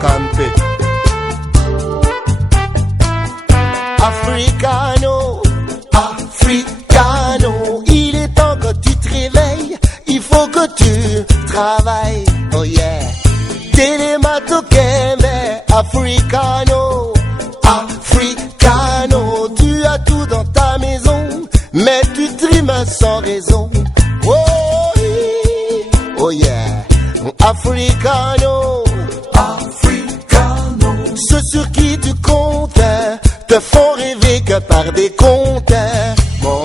camper. Africano, Africano, il est temps que tu te réveilles, il faut que tu travailles, oh yeah. Télémato Kembe, Africano, Africano, tu as tout dans ta maison, mais tu trimes sans raison, oh yeah, oh yeah. Africano, Africano, ceux sur qui tu comptes te font rêver que par des comptes. Bon,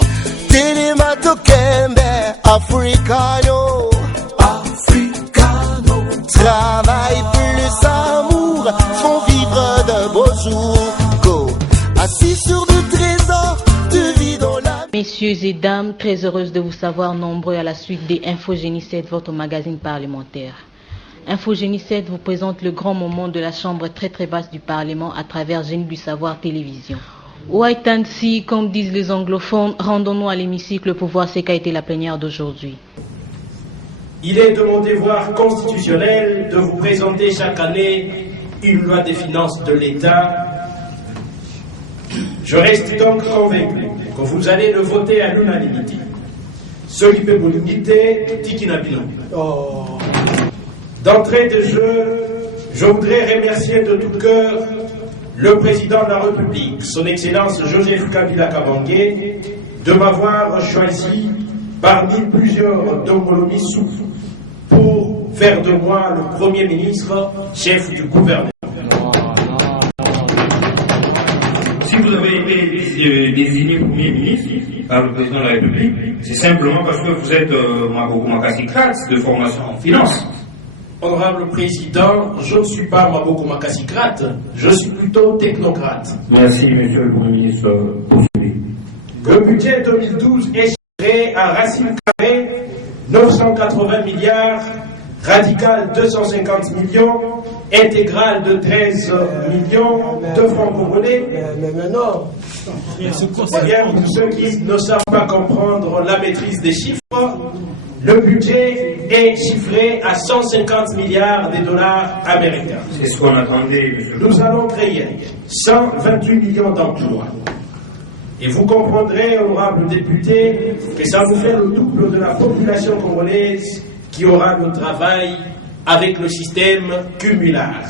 Télémato Kembe, Africano, Africano, travail plus amour, font vivre de beaux jours. Go, assis sur du trésor, tu vis dans la... Messieurs et dames, très heureuse de vous savoir nombreux à la suite des Infogénie 7, votre magazine parlementaire. Infogénie 7 vous présente le grand moment de la chambre très basse du Parlement à travers Génie du Savoir Télévision. White and see, comme disent les anglophones, rendons-nous à l'hémicycle pour voir ce qu'a été la plénière d'aujourd'hui. Il est de mon devoir constitutionnel de vous présenter chaque année une loi des finances de l'État. Je reste donc convaincu que vous allez le voter à l'unanimité. Celui peut vous limiter, Tikinabino. D'entrée de jeu, je voudrais remercier de tout cœur le président de la République, son Excellence Joseph Kabila Kabange, de m'avoir choisi parmi plusieurs Dongolomissou pour faire de moi le Premier ministre, chef du gouvernement. Si vous avez été désigné Premier ministre par le président de la République, c'est simplement parce que vous êtes Maboko Makassi-Kratz de formation en finance. Honorable Président, je ne suis pas Maboko Makassi-Kratz, je suis plutôt technocrate. Merci, Monsieur le Premier ministre. Le budget 2012 est chiffré à racine carrée 980 milliards, radical 250 millions, intégral de 13 millions de francs congolais. Mais non. C'est bien pour ceux qui ne savent pas comprendre la maîtrise des chiffres. Le budget est chiffré à 150 milliards de dollars américains. C'est ce qu'on attendait, monsieur. Nous allons créer 128 millions d'emplois. Et vous comprendrez, honorable député, que ça nous fait le double de la population congolaise qui aura le travail avec le système cumulaire.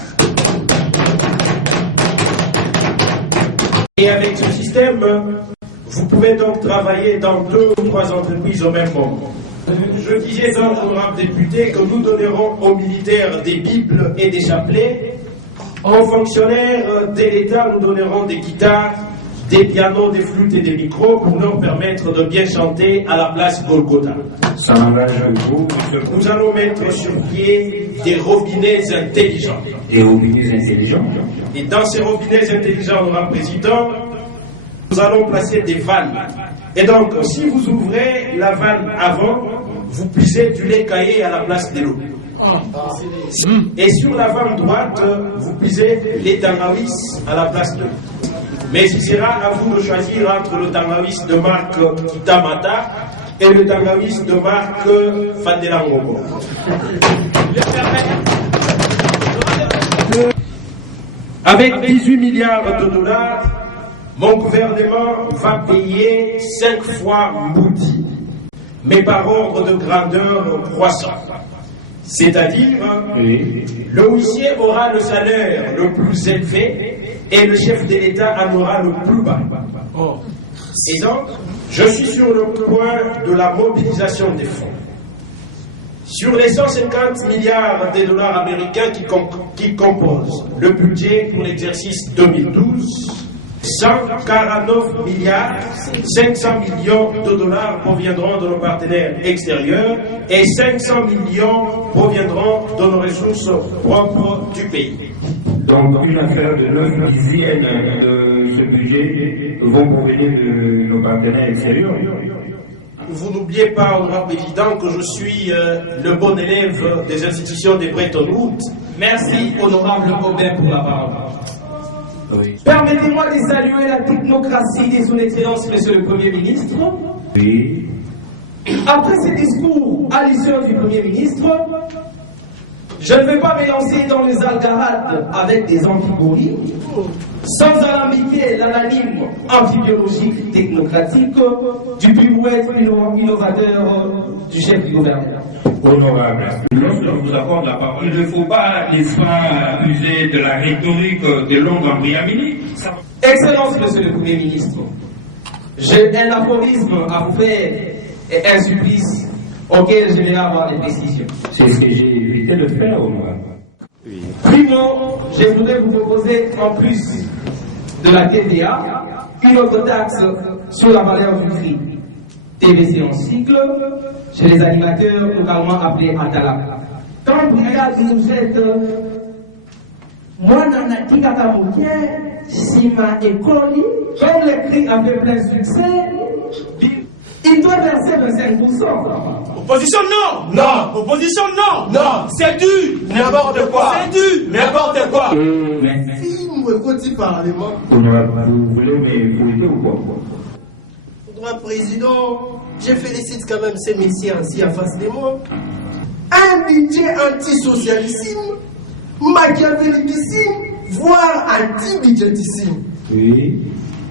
Et avec ce système, vous pouvez donc travailler dans 2 ou 3 entreprises au même moment. Je disais donc, honorable député, que nous donnerons aux militaires des bibles et des chapelets. Aux fonctionnaires de l'État, nous donnerons des guitares, des pianos, des flûtes et des micros pour leur permettre de bien chanter à la place Golgotha. Ça n'engage vous, Nous allons mettre sur pied des robinets intelligents. Des robinets intelligents. Et dans ces robinets intelligents, honorable président, nous allons placer des vannes. Et donc, si vous ouvrez la vanne avant, vous puisez du lait caillé à la place de l'eau. Et sur la vanne droite, vous puisez les tangawis à la place de l'eau. Mais il sera à vous de choisir entre le tangawis de marque Kitamata et le tangawis de marque Fandelangobo. Avec 18 milliards de dollars, mon gouvernement va payer 5 fois Moudi, mais par ordre de grandeur croissant. C'est-à-dire, le huissier aura le salaire le plus élevé et le chef de l'État en aura le plus bas. Et donc, je suis sur le point de la mobilisation des fonds. Sur les 150 milliards de dollars américains qui composent le budget pour l'exercice 2012, 149 milliards 500 millions de dollars proviendront de nos partenaires extérieurs et 500 millions proviendront de nos ressources propres du pays. Donc une affaire de 9 dixièmes de ce budget vont provenir de nos partenaires extérieurs. Vous n'oubliez pas, honorable président, que je suis le bon élève des institutions de Bretton Woods. Merci, honorable Aubin, pour la parole. Oui. Permettez-moi de saluer la technocratie de son Excellence, Monsieur le Premier ministre. Oui. Après ce discours à l'issue du Premier ministre, Je ne vais pas me lancer dans les algarades avec des antigories, sans alambiquer l'analyme antibiologique technocratique du pirouette innovateur du chef du gouvernement. Honorable, lorsque je vous accorde la parole, il ne faut pas, n'est-ce pas, abuser de la rhétorique de longue embriamini. Excellence, Monsieur le Premier ministre, j'ai un aphorisme à vous faire et un supplice auquel je vais avoir des décisions. C'est ce que j'ai évité de faire, honorable. Oui. Primo, je voudrais vous proposer, en plus de la TVA, une autre taxe sur la valeur du prix. TVC en cycle, chez les animateurs localement appelés Atala. Quand Brigade nous jette, moi, dans la Tikatamoukien, Sima et Koli, comme les cris avaient plein succès, il doit verser 25%. Opposition non. Non. Opposition non. Non. C'est dû. N'importe quoi. C'est dû. N'importe quoi. Film côté parlement. Vous voulez me fouiller ou quoi? Président, je félicite quand même ces messieurs ainsi en face de moi. Un budget anti-socialissime, machiavéliquissime, voire anti-budgetissime. Oui.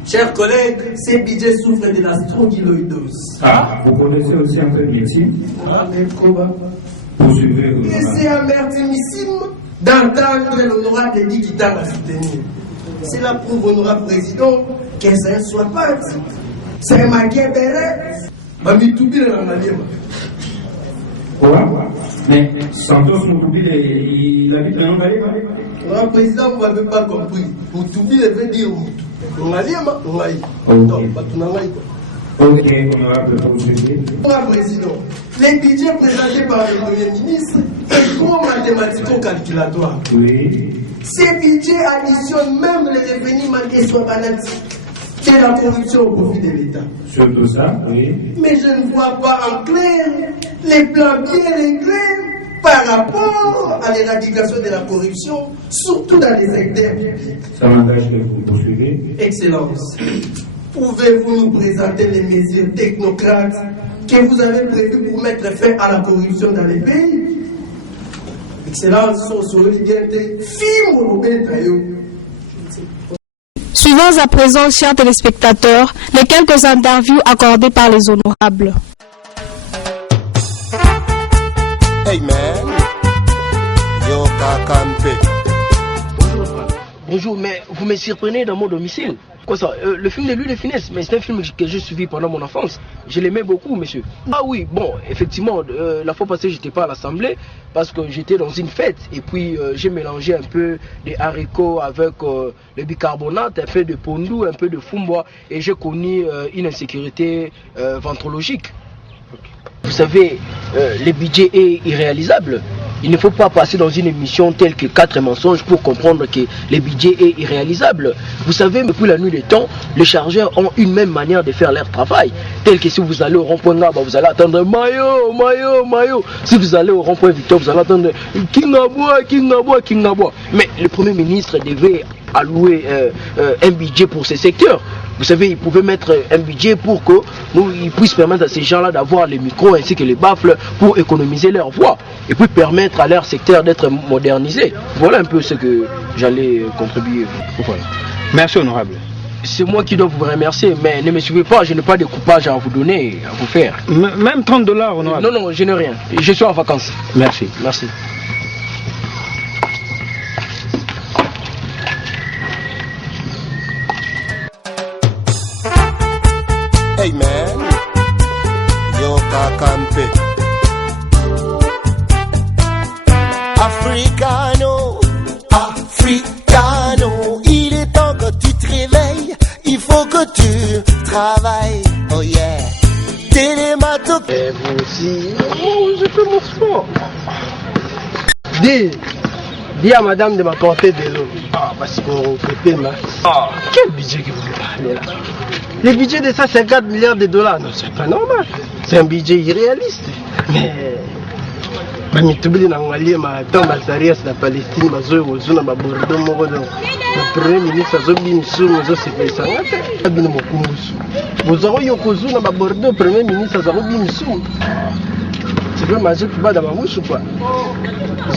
Chers collègues, ces budgets souffrent de la strongyloïdose. Ah, vous connaissez aussi un peu de médecine? Ah, mais comment? Poursuivez. Et c'est amertumissime d'entendre l'honorable dit qui t'a à soutenir. Cela prouve, honorable président, que ça ne soit pas dit. C'est un machiavélique. Mami Toubi dans la libre. Quoi? Mais Santos Moutoubi, il habite dans la libre. Le président, vous n'avez pas compris. Moutoubi veut dire Moutou. On a libre, on a libre. Ok, honorable, poursuivez. Honorable président, les budgets présentés par le Premier ministre est trop mathématico-calculatoire. Oui. Ces budgets additionnent même les revenus manqués soit fanatiques. C'est la corruption au profit de l'État. Surtout ça, oui. Mais je ne vois pas en clair les plans bien réglés par rapport à l'éradication de la corruption, surtout dans les secteurs publics. Ça m'engage que vous poursuivez. Excellence, pouvez-vous nous présenter les mesures technocrates que vous avez prévues pour mettre fin à la corruption dans les pays? Excellence, Suivons à présent, chers téléspectateurs, les quelques interviews accordées par les honorables. Hey man, yo Kakampe. Bonjour, mais vous me surprenez dans mon domicile. Quoi ça? Le film de Louis de Funès, mais c'est un film que j'ai suivi pendant mon enfance. Je l'aimais beaucoup, monsieur. Ah oui, bon, effectivement, la fois passée, j'étais pas à l'Assemblée parce que j'étais dans une fête. Et puis, j'ai mélangé un peu des haricots avec le bicarbonate, un peu de pondou, un peu de fumbois. Et j'ai connu une insécurité ventrologique. Vous savez, le budget est irréalisable. Il ne faut pas passer dans une émission telle que 4 mensonges pour comprendre que le budget est irréalisable. Vous savez, depuis la nuit des temps, les chargeurs ont une même manière de faire leur travail. Tel que si vous allez au rond-point Ngaba, vous allez attendre Mayo, Mayo, Mayo. Si vous allez au rond-point Victor, vous allez attendre Kingaboua, Kingaboua, Kingaboua. Mais le Premier ministre devait allouer un budget pour ces secteurs. Vous savez, il pouvait mettre un budget pour qu'il puisse permettre à ces gens-là d'avoir les micros ainsi que les baffles pour économiser leur voix et puis permettre à leur secteur d'être modernisé. Voilà un peu ce que j'allais contribuer. Voilà. Merci, honorable. C'est moi qui dois vous remercier, mais ne me suivez pas, je n'ai pas de coupage à vous donner, à vous faire. Même $30, honorable. Non, non, je n'ai rien. Je suis en vacances. Merci. Merci. Hey man, yo Kakampe. Africano, Africano, il est temps que tu te réveilles, il faut que tu travailles, oh yeah. Télémato. Et vous aussi, je fais mon sport. Dis à madame de m'apporter de l'eau. Ah, parce qu'on peut là. Ah, quel budget que vous me parlez là? Le budget de ça, c'est 4 milliards de dollars. Non, c'est pas normal. C'est un budget irréaliste. Mais. Bamitubili na ngwalie ma tamba saria sa Palestine bazoyo kozuna ba bordo moko donc le premier ministre azobi misumu zo sepesa ngate abino mokumbusu bozaro yo kozuna ba bordo premier ministre azobi misumu c'est veux manger Cuba dans ma bouche ou quoi?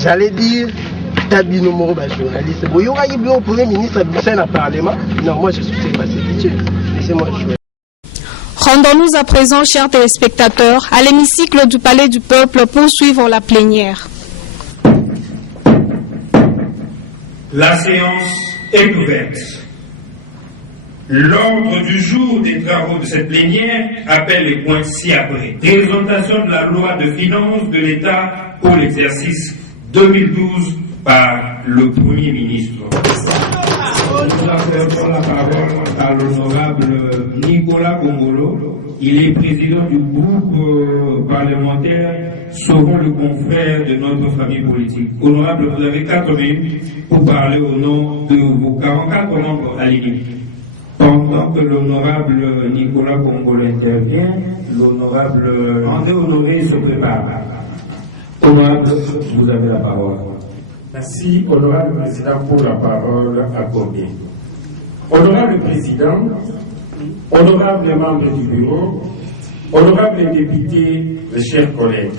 J'allais dire, Tabino Moroba, journaliste. Bon, il y aura un premier ministre à un parlement. Non, moi je suis pas habitué. Laissez-moi jouer. Rendons-nous à présent, chers téléspectateurs, à l'hémicycle du Palais du Peuple pour suivre la plénière. La séance est ouverte. L'ordre du jour des travaux de cette plénière appelle les points ci-après. Présentation de la loi de finances de l'État pour l'exercice 2012 par le Premier ministre. Nous accordons la parole à l'honorable Nicolas Congolo. Il est président du groupe parlementaire Sauvons le confrère de notre famille politique. Honorable, vous avez 4 minutes pour parler au nom de vos 44 membres alignés. Pendant que l'honorable Nicolas Congolo intervient, l'honorable André Honoré se prépare. Honorable, vous avez la parole. Merci, honorable président, pour la parole accordée. Honorable président, honorables membres du bureau, honorables députés, mes chers collègues.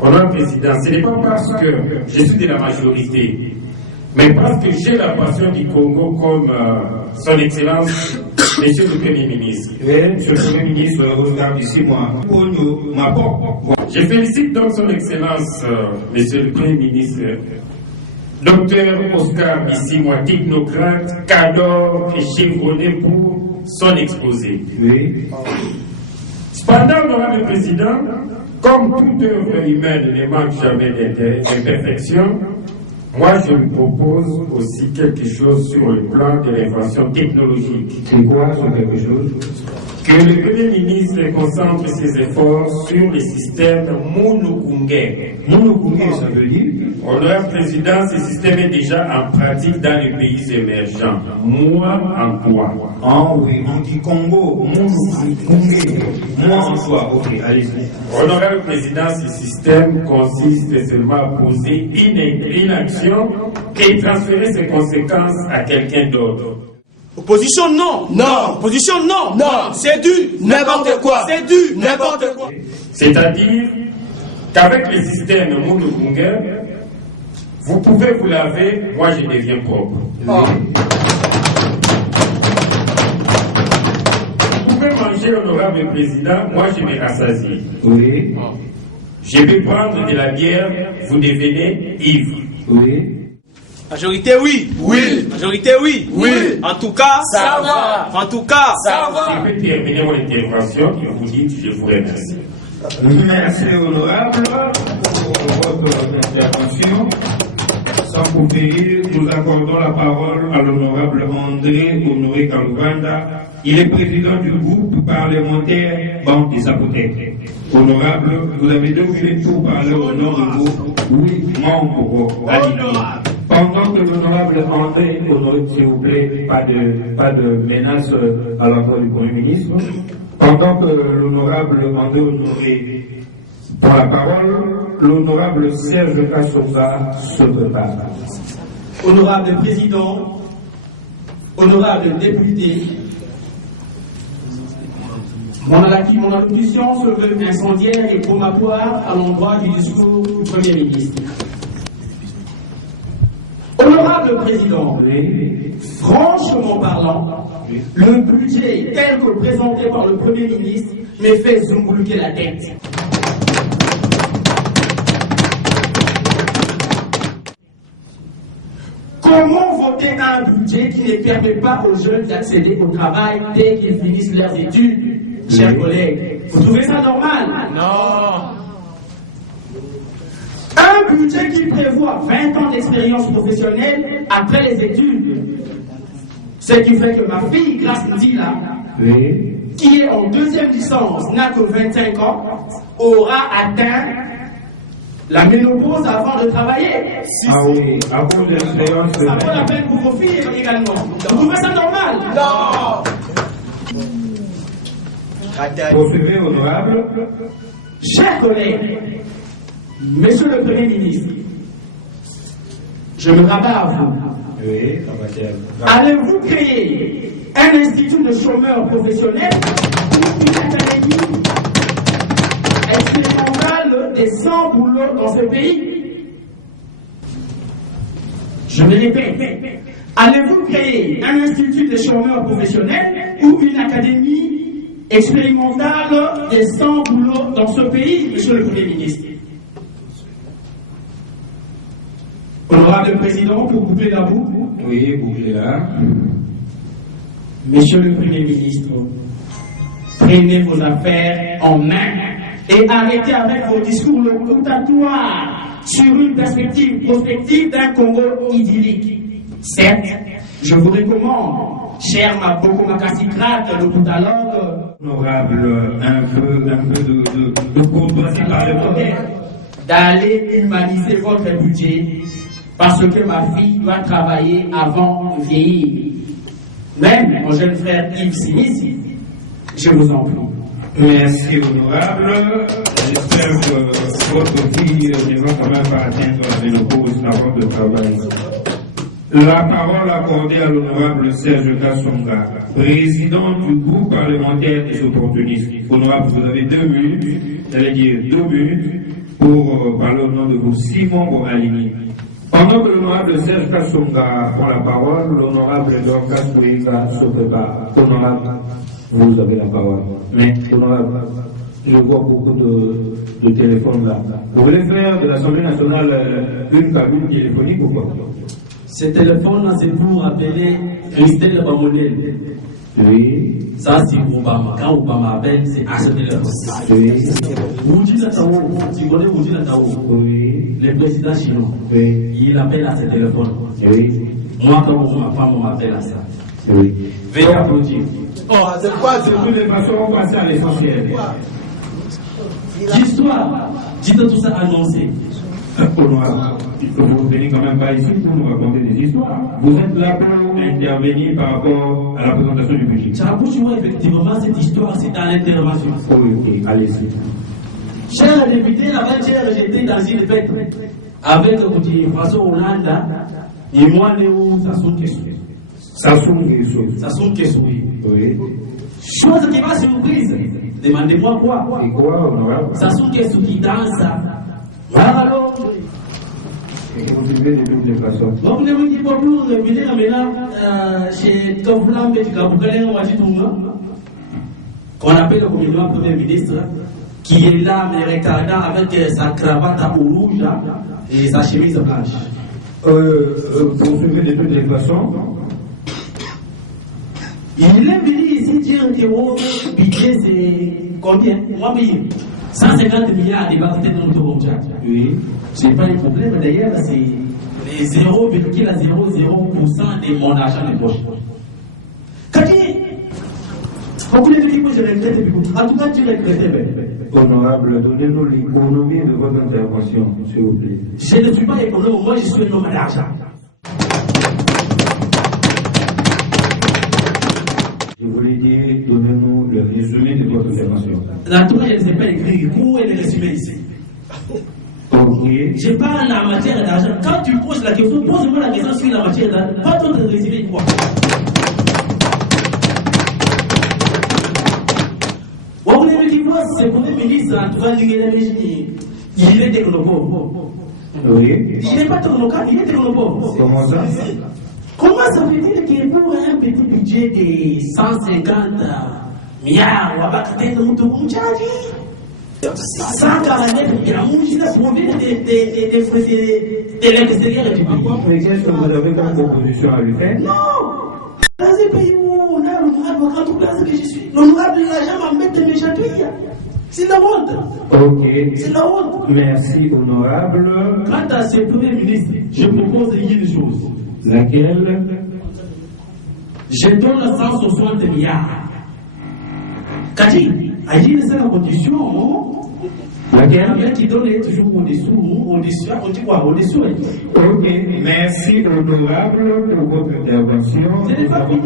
Honorable président, ce n'est pas parce que je suis de la majorité, mais parce que j'ai la passion du Congo comme son excellence, monsieur le Premier ministre. Monsieur le Premier ministre, regarde ici, moi. Je félicite donc son excellence, monsieur le Premier ministre, docteur Oscar Bissimoa, technocrate, cadre et chevronné pour son exposé. Oui. Cependant, honorable président, comme toute œuvre humaine ne manque jamais d'imperfection, moi je lui propose aussi quelque chose sur le plan de l'innovation technologique. C'est quoi sur quelque chose? Que le Premier ministre concentre ses efforts sur les systèmes monokungé. Monokungé, ça veut dire? Honorable président, ce système est déjà en pratique dans les pays émergents. Moi en toi. Ah oui, on dit Congo, monokungé. Moi en toi, ok, allez-y. Honorable président, ce système consiste seulement à poser une action et transférer ses conséquences à quelqu'un d'autre. Opposition non. Non. Opposition non. Non. C'est du N'importe quoi. C'est du n'importe quoi. C'est-à-dire qu'avec le système monokungé, vous pouvez vous laver, moi je deviens propre. Oh. Vous pouvez manger, honorable président, moi je me rassasie. Oui. Je peux prendre de la bière, vous devenez ivre. Oui. Majorité oui. Oui. Majorité oui. Oui. En tout cas, Ça va. En tout cas, Ça va. Je peux terminer mon intervention et vous dites je vous remercie. Merci, honorable, pour votre intervention. Sans vous payer, nous accordons la parole à l'honorable André Honoré Kalubanda. Il est président du groupe parlementaire Banque des Apothèques. Honorable, vous avez 2 minutes pour parler au nom du groupe. Oui, membre aligné. Pendant que l'honorable André Honoré, s'il vous plaît, pas de menace à l'endroit du Premier ministre. Pendant que l'honorable André Honoré prend la parole, l'honorable Serge Kassoga se prépare. honorable président, honorable député, mon allocution se veut incendiaire et probatoire à l'endroit du discours du Premier ministre. Honorable président, franchement parlant, le budget tel que présenté par le Premier ministre me fait zoumbouquer la tête. Comment voter un budget qui ne permet pas aux jeunes d'accéder au travail dès qu'ils finissent leurs études, chers collègues? Vous trouvez ça normal? Non. Un budget qui prévoit 20 ans d'expérience professionnelle après les études. Ce qui fait que ma fille, Grace Ndila, qui est en 2e licence, n'a que 25 ans, aura atteint la ménopause avant de travailler. Ah oui, avant l'expérience. Ça vaut la peine pour vos filles également. Vous trouvez ça normal? Non. Poursuivez, honorable. Chers collègues, Monsieur le Premier ministre, je me rabats à vous. Oui, allez-vous créer un institut de chômeurs professionnels ou une académie des sans-boulots dans ce pays? Je me répète, allez-vous créer un institut des chômeurs professionnels ou une académie expérimentale des sans-boulots dans ce pays, monsieur le Premier ministre? Honorable Président, pour boucler la boucle. Oui, boucler là. Monsieur le Premier ministre, prenez vos affaires en main et arrêtez avec vos discours locutatoires sur une perspective prospective d'un Congo idyllique. Certes, je vous recommande, cher Maboko Makasikrate, le boutalogue, Honorable, un peu de courtoisie parlementaire, d'aller humaniser votre budget parce que ma fille doit travailler avant de vieillir. Même mon jeune frère Yves Sinisi, je vous en prie. merci honorable. J'espère que votre fille ne va quand même pas atteindre la ménopause avant de travailler. La parole accordée à l'honorable Serge Kassonga, président du groupe parlementaire des opportunistes. Honorable, vous avez 2 minutes, j'allais dire 2 minutes, pour parler au nom de vos 6 membres alignés. Pendant que l'honorable Serge Kassonga prend la parole, l'honorable Dorcas Mouinga se prépare. Honorable, vous avez la parole. Mais, honorable, je vois beaucoup de téléphones là. Vous voulez faire de l'Assemblée nationale une cabine téléphonique ou quoi? Ce téléphone, c'est pour appeler Christelle Bamonel. Oui. Ça, c'est Obama. Quand Obama appelle, c'est à ce téléphone. Oui. Oudji Natao, tu connais Oudji Natao? Oui. Le président chinois. Oui. Il appelle à ce téléphone. Oui. Moi, quand ma femme m'appelle à ça. Oui. Veuillez applaudir. Oh, c'est quoi? De toutes les façons, on passe à l'essentiel. L'histoire, dites tout ça annoncé. Honorable, vous venez quand même pas ici pour nous raconter des histoires. Vous êtes là pour intervenir par rapport à la présentation du budget. Tchabouchoua, effectivement, cette histoire, c'est à l'intervention. Oui, ok, allez-y. Cher député, l'avant-hier, j'étais dans une fête avec François Hollande et moi, Léo Sassou Kessou. Sassou Kessou, oui. Chose qui m'a surprise. Demandez-moi quoi? Et quoi, honorable? Sassou Kessou qui danse. Alors, vous vivez de toutes les façons. donc, vous me dites pas plus, vous venez maintenant chez Toflam Betikaboukalen Wajitunga, qu'on appelle le communauté Premier ministre, qui est là, mais regardant avec sa cravate à rouge et sa chemise blanche. Vous suivez de toutes les façons. Il est venu ici dire que le budget c'est combien? Moi, 150 milliards de bâtiments de notre mondial. Oui. C'est pas un problème d'ailleurs, c'est les 0,00% de mon argent de poche. Kadi, beaucoup de gens je regrette, en tout cas tu regrettes. Honorable, donnez-nous l'économie de votre intervention, s'il vous plaît. Je ne suis pas économe, moi je suis un homme d'argent. Je voulais dire, donnez-nous le résumé de votre intervention. En tout cas, je ne sais pas écrire. Où est le résumé ici? Ok. Je parle en matière d'argent. Quand tu poses la question, pose-moi la question sur la matière d'argent. Pas ton résumé quoi? Vous voulez me dire quoi? C'est le Premier ministre, en tout cas, il est technophobe. Oui. Il n'est pas technocrate, il est technophobe. Comment ça? Comment ça veut dire que pour un petit budget de 150 milliards, on va créer de moutons 149 milliards, on provient de l'extérieur du pays. Mais qu'est-ce que vous avez comme proposition à lui faire? Non! Dans un pays où on a l'honorable, quand on pense que je suis, l'honorable n'a jamais mettre mes chatouilles. C'est la honte. Ok. C'est la honte. Merci, honorable. Quant à ce Premier ministre, je propose une chose. Laquelle? Je donne 160 milliards. Kati, il y a une condition. Laquelle qui donne toujours au-dessous, on dit quoi? Au-dessous. Ok, merci honorable pour votre intervention. Nous avons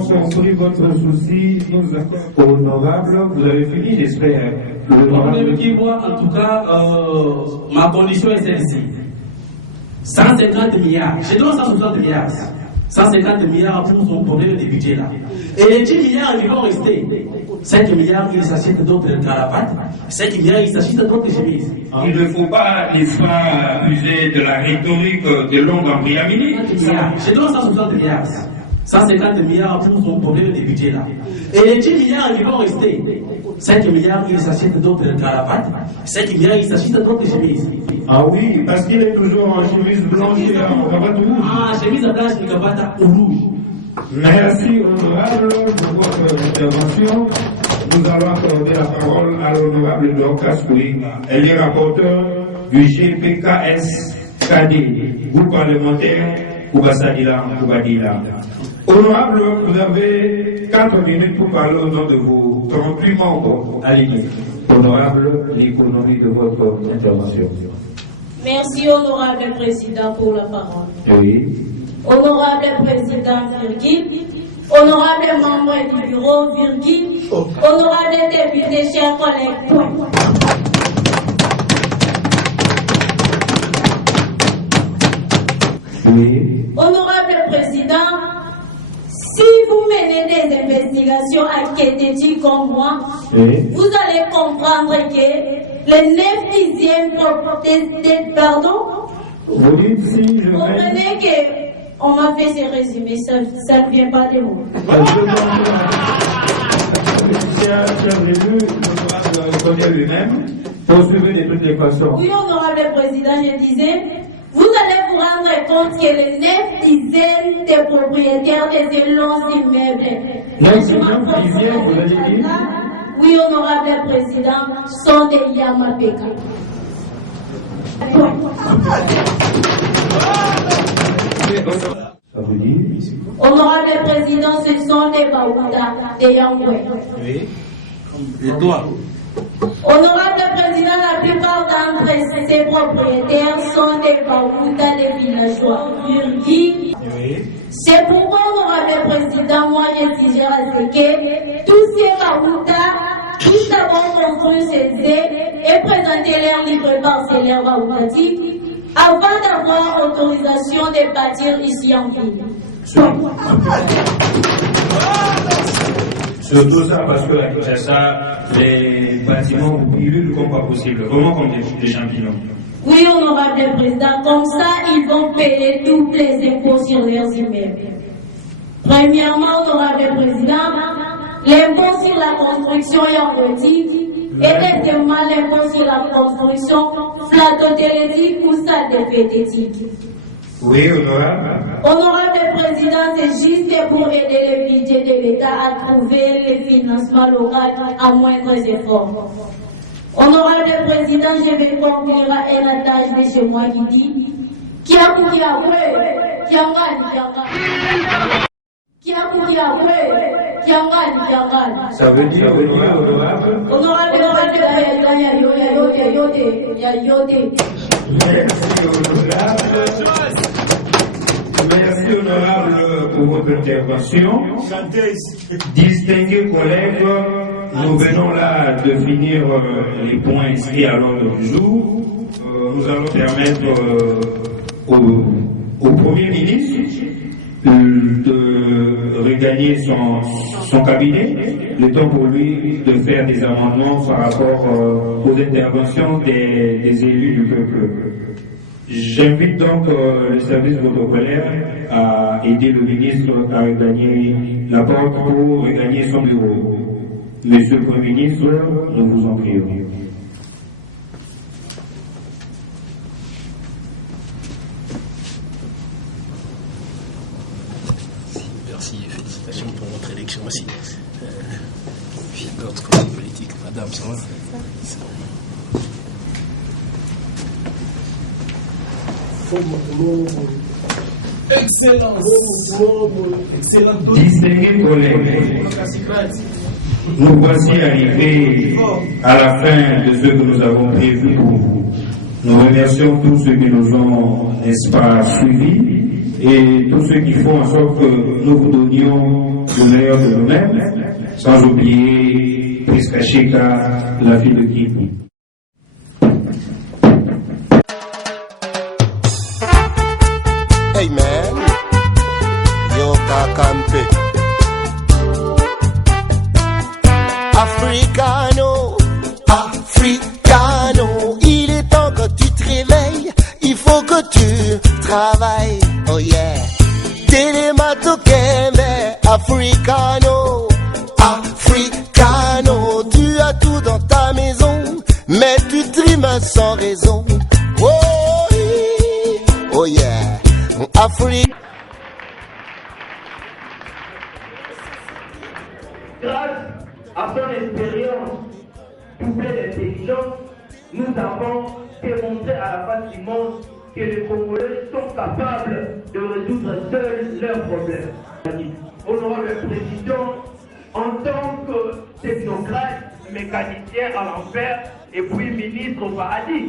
compris votre souci. Honorable, vous avez fini, j'espère. En tout cas, ma condition est celle-ci. 150 milliards. Je donne 160 milliards. 150 milliards pour son problème de budget là. Et les 10 milliards qui vont rester, 5 milliards, il s'achète d'autres cravates. 5 milliards, il s'achète d'autres chemises. Il ne faut pas, n'est-ce pas, abuser de la rhétorique de longue en minutes. Je donne 160 milliards. 150 milliards pour son problème de budget là. Et les 10 milliards qui vont rester, 5 milliards, il s'achète d'autres cravates. 5 milliards, il s'achète d'autres chemises. Ah oui, parce qu'il est toujours en chemise blanche et en cravate rouge. Ah, chemise blanche et cravate rouge. Merci, honorable, pour votre intervention. Nous allons accorder la parole à l'honorable Dorcas Kouinga. Elle est rapporteure du GPKS-KD, groupe parlementaire Koubasadila. Honorable, vous avez 4 minutes pour parler au nom de vos 38 membres alignés. Honorable, l'économie de votre intervention. Merci, honorable président, pour la parole. Oui. Honorable président, virgule. Honorable membre du bureau, virgule. Honorable député, chers collègues, point. Oui. Honorable président, si vous menez des investigations enquêtées comme moi, Oui. vous allez comprendre que les 9/10e pardon, Vous dites si je comprenez que on m'a fait ces résumés, ça ne vient pas de vous. Cher élu, l'honorable connaît lui-même. Poursuivez de toutes les façons. Oui, honorable président, je disais, vous allez vous rendre compte que les 9/10 des propriétaires des longs immeubles. 9/10, vous avez dit? Oui, honorable président, sont des Yamapeka. Ça vous dit? Honorable président, ce sont des Baouda, des Yangwe. Oui. Et toi? Honorable président, la plupart d'entre ces propriétaires sont des Baouda, des villageois. Oui. C'est pourquoi, honorable président, moi je suggère à ce que tous ces Baouda puissent d'abord construire ces aides et présenter leur livre parcellaire baoudati avant d'avoir autorisation de bâtir ici en ville. Surtout ça parce que après ça, les bâtiments vous brûlent comme pas possible, vraiment comme des champignons. Oui, honorable président, comme ça, ils vont payer tous les impôts sur leurs immeubles. Premièrement, honorable président, l'impôt sur la construction yangotique et deuxièmement l'impôt sur la construction flatotélétique ou sadépététique. Oui, honorable. Honorable président, c'est juste pour aider le budget de l'État à trouver les financements locaux à moindres efforts. Honorable président, je vais conclure à un adage de chez moi qui dit Ça veut dire honorable. Honorable président, Merci honorable pour votre intervention. Distingués collègues, nous venons là de finir les points inscrits à l'ordre du jour. Nous allons permettre au Premier ministre de regagner son cabinet, le temps pour lui de faire des amendements par rapport aux interventions des élus du peuple. J'invite donc le service protocolaire à aider le ministre à regagner la porte pour regagner son bureau. Monsieur le Premier ministre, nous vous en prions. Merci et félicitations pour votre élection aussi. Puis d'autres politiques. Madame, ça va? Distingués collègues, nous voici arrivés à la fin de ce que nous avons prévu pour vous. Nous remercions tous ceux qui nous ont, n'est-ce pas, suivis et tous ceux qui font en sorte que nous vous donnions le meilleur de nous-mêmes, sans oublier Priska Sheka, la fille de Kipu. Hey man, yo kakampe. Africano, Africano, il est temps que tu te réveilles, il faut que tu travailles, oh yeah. Télémato Kembe, Africano, Africano, tu as tout dans ta maison, mais tu trimes sans raison, oh yeah, Afrique. Grâce à son expérience doublée d'intelligence, nous avons démontré à la face du monde que les Congolais sont capables de résoudre seuls leurs problèmes. Honorable Président, en tant que technocrate, mécanicien à l'enfer et puis ministre au paradis.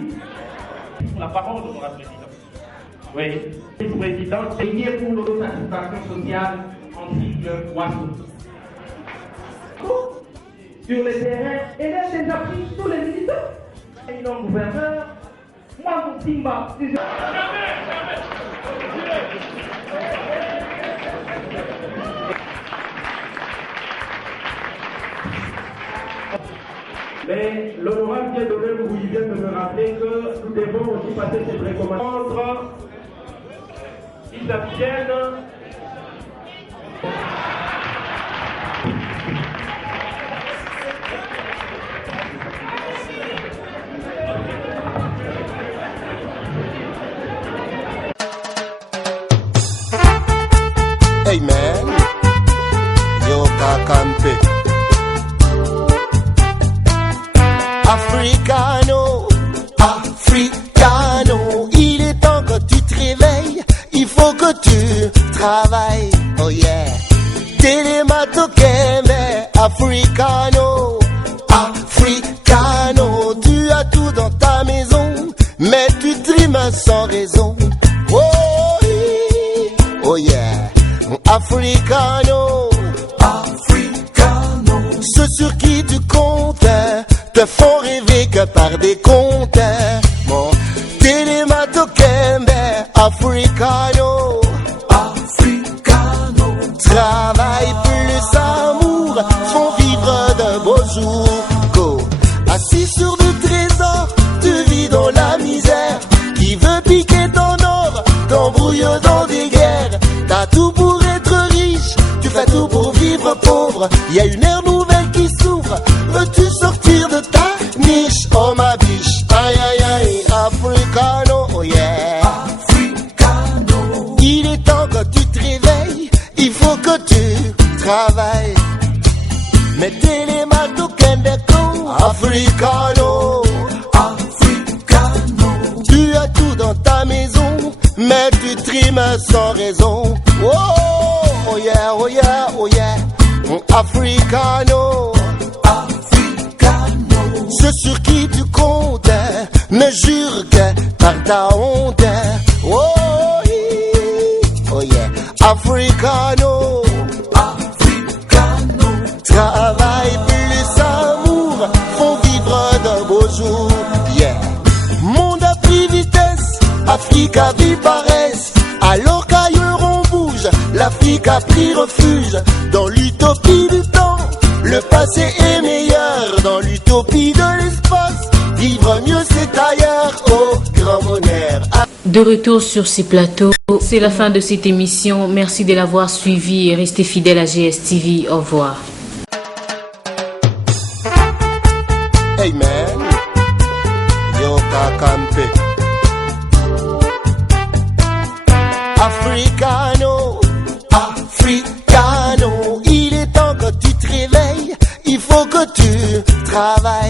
La parole, honorable Président. Oui, Vice-président, payé pour l'autosatisfaction sociale en cycle Ouasso. Sur le terrain, elle a déjà pris tous les militaires. Et non gouverneur, moi mon Timba. Mais l'honorable Dieudonné Mouy vient de me rappeler que nous devons aussi passer cette recommandation. Ils s'abstiennent. Hey man, yo Kakampe, Africano, Africano, il est temps que tu te réveilles, il faut que tu travailles, oh yeah. Télémato Kembe, Africano, Africano, tu as tout dans ta maison, mais tu trimes sans raison, oh yeah. Africano, Africano, ceux sur qui tu comptes te font rêver que par des comptes. Mon Télémato Kembe, Africano, Africano, travail plus amour, font vivre de beaux jours. Go. Assis sur du trésor, tu vis dans la misère. Qui veut piquer ton or, t'embrouille dans des guerres. T'as tout pour être riche, tu fais tout pour vivre pauvre. Y a une ère nouvelle qui s'ouvre, veux-tu sortir de ta niche? Oh ma biche, aïe aïe aïe, Africano, oh yeah. Africano, il est temps que tu te réveilles, il faut que tu travailles. Mettez les matos Kendeko, Africano, Africano, tu as tout dans ta maison, mais tu trimes sans raison. Oh yeah, oh yeah, oh yeah. Africano, Africano, ceux sur qui tu comptes ne jure que par ta honte. Oh yeah, Africano, Africano, travail plus amour font vivre de beaux jours. Yeah, monde a pris vitesse, Afrique a vu paresse. Alors qu'ailleurs on bouge, l'Afrique a pris refuge dans l'utopie du temps. Le passé est meilleur dans l'utopie de l'espace. Vivre mieux c'est ailleurs, oh grand bonheur. De retour sur ces plateaux, c'est la fin de cette émission. Merci de l'avoir suivi et restez fidèles à GSTV. Au revoir. Hey man, yo Kakampe, Africano, Africano, il est temps que tu te réveilles, il faut que tu travailles.